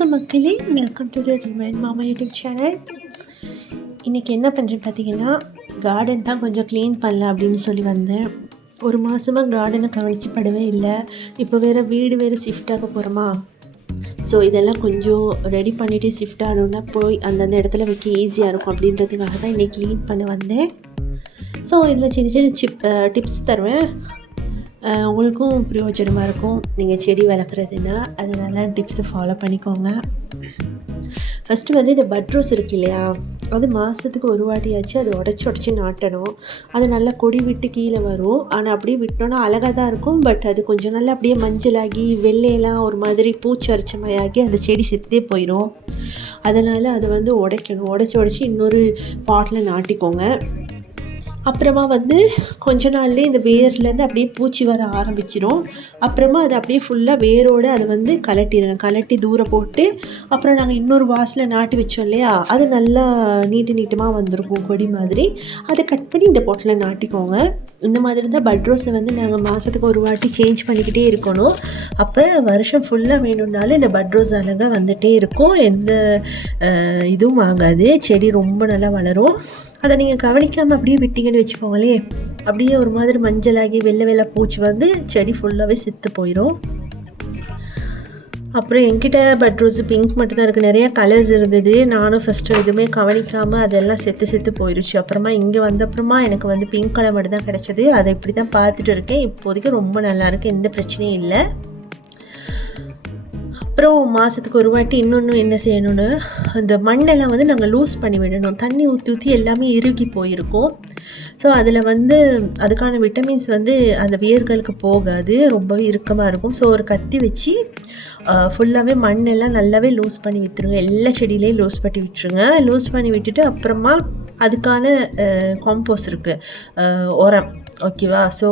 வணக்கம் மக்களே, welcome to the remain மாமா யூடியூப் சேனல். இன்றைக்கி என்ன பண்ணுறேன்னு பார்த்தீங்கன்னா, கார்டன் தான் கொஞ்சம் க்ளீன் பண்ணலாம் அப்படின்னு சொல்லி வந்தேன். ஒரு மாதமாக கார்டனை கவனிச்சு படவே இல்லை. இப்போ வேறு வீடு வேறு ஷிஃப்ட் ஆக போகிறோமா, ஸோ இதெல்லாம் கொஞ்சம் ரெடி பண்ணிவிட்டு ஷிஃப்ட் ஆகணுன்னா போய் அந்தந்த இடத்துல வைக்க ஈஸியாக இருக்கும் அப்படின்றதுக்காக தான் இன்றைக்கி க்ளீன் பண்ண வந்தேன். ஸோ இதில் சின்ன சின்ன டிப்ஸ் தருவேன், உங்களுக்கும் பிரயோஜனமாக இருக்கும். நீங்கள் செடி வளர்க்குறதுன்னா அதனால டிப்ஸை ஃபாலோ பண்ணிக்கோங்க. ஃபஸ்ட்டு வந்து இந்த பட்ரோஸ் இருக்குது இல்லையா, அது மாதத்துக்கு ஒரு வாட்டியாச்சு அது உடச்சி நாட்டணும். அது நல்லா கொடி விட்டு கீழே வரும். ஆனால் அப்படியே விட்டோன்னா அழகாக தான் இருக்கும். பட் அது கொஞ்சம் நல்லா அப்படியே மஞ்சளாகி வெள்ளையெல்லாம் ஒரு மாதிரி பூச்சி அரிச்சமையாகி அந்த செடி செத்தே போயிடும். அதனால் அதை வந்து உடைக்கணும். உடச்சி இன்னொரு பாட்டில் நாட்டிக்கோங்க. அப்புறமா வந்து கொஞ்ச நாள்லேயே இந்த வேர்லேருந்து அப்படியே பூச்சி வர ஆரம்பிச்சிடும். அப்புறமா அதை அப்படியே ஃபுல்லாக வேரோடு அதை வந்து கலட்டி தூரம் போட்டு, அப்புறம் நாங்கள் இன்னொரு வாஸில் நாட்டி வச்சோம் இல்லையா, அது நல்லா நீட்டமாக வந்திருக்கும் கொடி மாதிரி. அதை கட் பண்ணி இந்த பாட்டில் நாட்டிக்கோங்க. இந்த மாதிரி தான் பட்ரோஸை வந்து நாங்கள் மாதத்துக்கு ஒரு வாட்டி சேஞ்ச் பண்ணிக்கிட்டே இருக்கணும். அப்போ வருஷம் ஃபுல்லாக வேணும்னாலும் இந்த பட்ரோஸ் அழகாக வந்துகிட்டே இருக்கும். எந்த இதுவும் வாங்காது, செடி ரொம்ப நல்லா வளரும். அதை நீங்கள் கவனிக்காமல் அப்படியே விட்டிங்கன்னு வச்சுக்கோங்களே, அப்படியே ஒரு மாதிரி மஞ்சளாகி வெள்ளை பூச்சி வந்து செடி ஃபுல்லாகவே செத்து போயிடும். அப்புறம் என்கிட்ட பட்ரோஸு பிங்க் மட்டும்தான் இருக்குது. நிறையா கலர்ஸ் இருந்தது. நானும் ஃபஸ்ட்டு எதுவுமே கவனிக்காமல் அதெல்லாம் செத்து போயிடுச்சு. அப்புறமா இங்கே வந்தப்புறமா எனக்கு வந்து பிங்க் கலர் மட்டும் தான் கிடச்சிது. அதை இப்படி தான் பார்த்துட்டு இருக்கேன். இப்போதைக்கு ரொம்ப நல்லாயிருக்கு, எந்த பிரச்சனையும் இல்லை. அப்புறம் மாதத்துக்கு ஒரு வாட்டி இன்னொன்று என்ன செய்யணும்னு, அந்த மண்ணெல்லாம் வந்து நாங்கள் லூஸ் பண்ணி விடணும். தண்ணி ஊற்றி எல்லாமே இறுகி போயிருக்கும். ஸோ அதில் வந்து அதுக்கான விட்டமின்ஸ் வந்து அந்த வேர்களுக்கு போகாது, ரொம்பவே இறுக்கமாக இருக்கும். ஸோ ஒரு கத்தி வச்சு ஃபுல்லாகவே மண்ணெல்லாம் நல்லாவே லூஸ் பண்ணி விட்டுருங்க. எல்லா செடியிலையும் லூஸ் பண்ணி விட்டுருங்க. லூஸ் பண்ணி விட்டுட்டு அப்புறமா அதுக்கான காம்போஸ் இருக்குது, உரம், ஓகேவா. ஸோ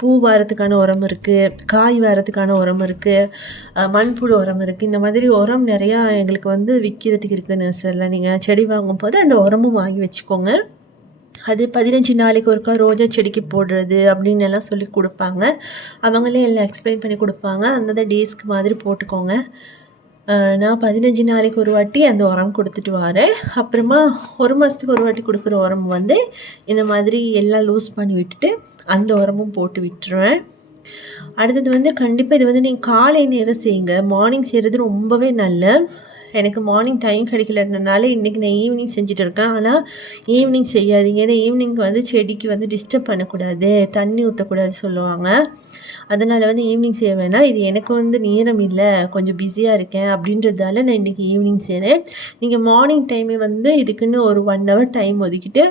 பூ வரத்துக்கான உரம் இருக்குது, காய் வரத்துக்கான உரம் இருக்குது, மண்புழு உரம் இருக்குது. இந்த மாதிரி உரம் நிறையா எங்களுக்கு வந்து விற்கிறதுக்கு இருக்குது நர்சரியில். நீங்கள் செடி வாங்கும்போது அந்த உரமும் வாங்கி வச்சுக்கோங்க. அது 15 நாளைக்கு ஒருக்கா ரோஜா செடிக்கு போடுறது அப்படின்னு எல்லாம் சொல்லி கொடுப்பாங்க. அவங்களே எல்லாம் எக்ஸ்பிளைன் பண்ணி கொடுப்பாங்க. அந்தந்த டேஸ்க்கு மாதிரி போட்டுக்கோங்க. நான் 15 நாளைக்கு ஒரு வாட்டி அந்த உரம் கொடுத்துட்டு வரேன். அப்புறமா ஒரு மாதத்துக்கு ஒரு வாட்டி கொடுக்குற உரம் வந்து இந்த மாதிரி எல்லாம் லூஸ் பண்ணி விட்டுட்டு அந்த உரமும் போட்டு விட்டுருவேன். அடுத்தது வந்து கண்டிப்பாக இது வந்து நீங்கள் காலை நேரம் செய்யுங்க. மார்னிங் செய்கிறது ரொம்பவே நல்ல. எனக்கு மார்னிங் டைம் கிடைக்கலன்றனால இன்றைக்கி நான் ஈவினிங் செஞ்சுட்டு இருக்கேன். ஆனால் ஈவினிங் செய்யாதீங்க, ஏன்னா ஈவினிங் வந்து செடிக்கு வந்து டிஸ்டர்ப் பண்ணக்கூடாது, தண்ணி ஊற்றக்கூடாது சொல்லுவாங்க. அதனால் வந்து ஈவினிங் செய்ய வேணாம். இது எனக்கு வந்து நேரம் இல்லை, கொஞ்சம் பிஸியாக இருக்கேன் அப்படின்றதால நான் இன்றைக்கி ஈவினிங் செய்கிறேன். நீங்கள் மார்னிங் டைமே வந்து இதுக்குன்னு ஒரு 1 hour டைம் ஒதுக்கிட்டு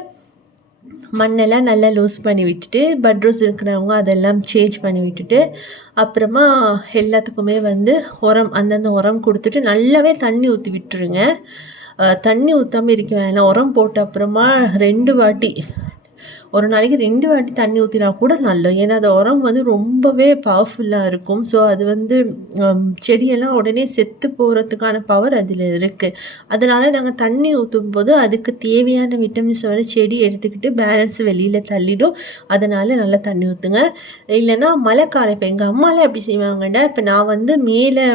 மண்ணெல்லாம் நல்லா லூஸ் பண்ணி விட்டுட்டு, பட்ரோஸ் இருக்கிறவங்க அதெல்லாம் சேஞ்ச் பண்ணி விட்டுட்டு, அப்புறமா எல்லாத்துக்குமே வந்து உரம், அந்தந்த உரம் கொடுத்துட்டு நல்லாவே தண்ணி ஊற்றி விட்டுருங்க. தண்ணி ஊற்றாமல் இருக்க வேணாம். உரம் போட்ட அப்புறமா 2 வாட்டி, ஒரு நாளைக்கு 2 வாட்டி தண்ணி ஊற்றினா கூட நல்லது. ஏன்னா அந்த உரம் வந்து ரொம்பவே பவர்ஃபுல்லாக இருக்கும். ஸோ அது வந்து செடியெல்லாம் உடனே செத்து போகிறதுக்கான பவர் அதில் இருக்குது. அதனால் நாங்கள் தண்ணி ஊற்றும் போது அதுக்கு தேவையான விட்டமின்ஸை வந்து செடி எடுத்துக்கிட்டு பேலன்ஸ் வெளியில் தள்ளிடும். அதனால் நல்லா தண்ணி ஊற்றுங்க. இல்லைன்னா மழை காலம், இப்போ எங்கள் அம்மாலாம் எப்படி செய்வாங்கன்னா, இப்போ நான் வந்து மேலே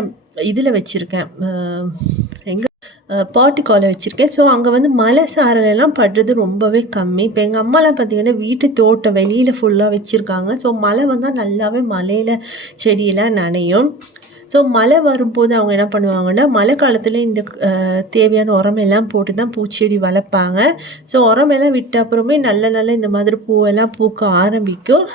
இதில் வச்சுருக்கேன், எங்கே பாட்டிக்கால வச்சுருக்கேன். ஸோ அங்கே வந்து மலை சாரலெல்லாம் படுறது ரொம்பவே கம்மி. இப்போ எங்கள் அம்மாலாம் பார்த்திங்கன்னா வீட்டு தோட்டம் வெளியில் ஃபுல்லாக வச்சுருக்காங்க. ஸோ மழை வந்தால் நல்லாவே மலையில் செடியெல்லாம் நனையும். ஸோ மழை வரும்போது அவங்க என்ன பண்ணுவாங்கன்னா, மழை காலத்தில் இந்த தேவையான உரமெல்லாம் போட்டு தான் பூச்செடி வளர்ப்பாங்க. ஸோ உரமெல்லாம் விட்ட அப்புறமே நல்ல இந்த மாதிரி பூவெல்லாம் பூக்க ஆரம்பிக்கும்.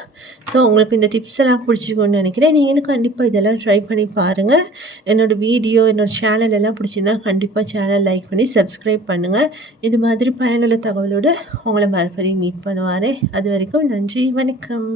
ஸோ உங்களுக்கு இந்த டிப்ஸ் எல்லாம் பிடிச்சிருக்கும்னு நினைக்கிறேன். நீங்களும் கண்டிப்பாக இதெல்லாம் ட்ரை பண்ணி பாருங்கள். என்னோடய வீடியோ, என்னோடய சேனல் எல்லாம் பிடிச்சிருந்தா கண்டிப்பாக சேனல் லைக் பண்ணி சப்ஸ்கிரைப் பண்ணுங்கள். இது மாதிரி பயனுள்ள தகவலோடு உங்களை மறுபடியும் மீட் பண்ணுவாரே. அது வரைக்கும் நன்றி, வணக்கம்.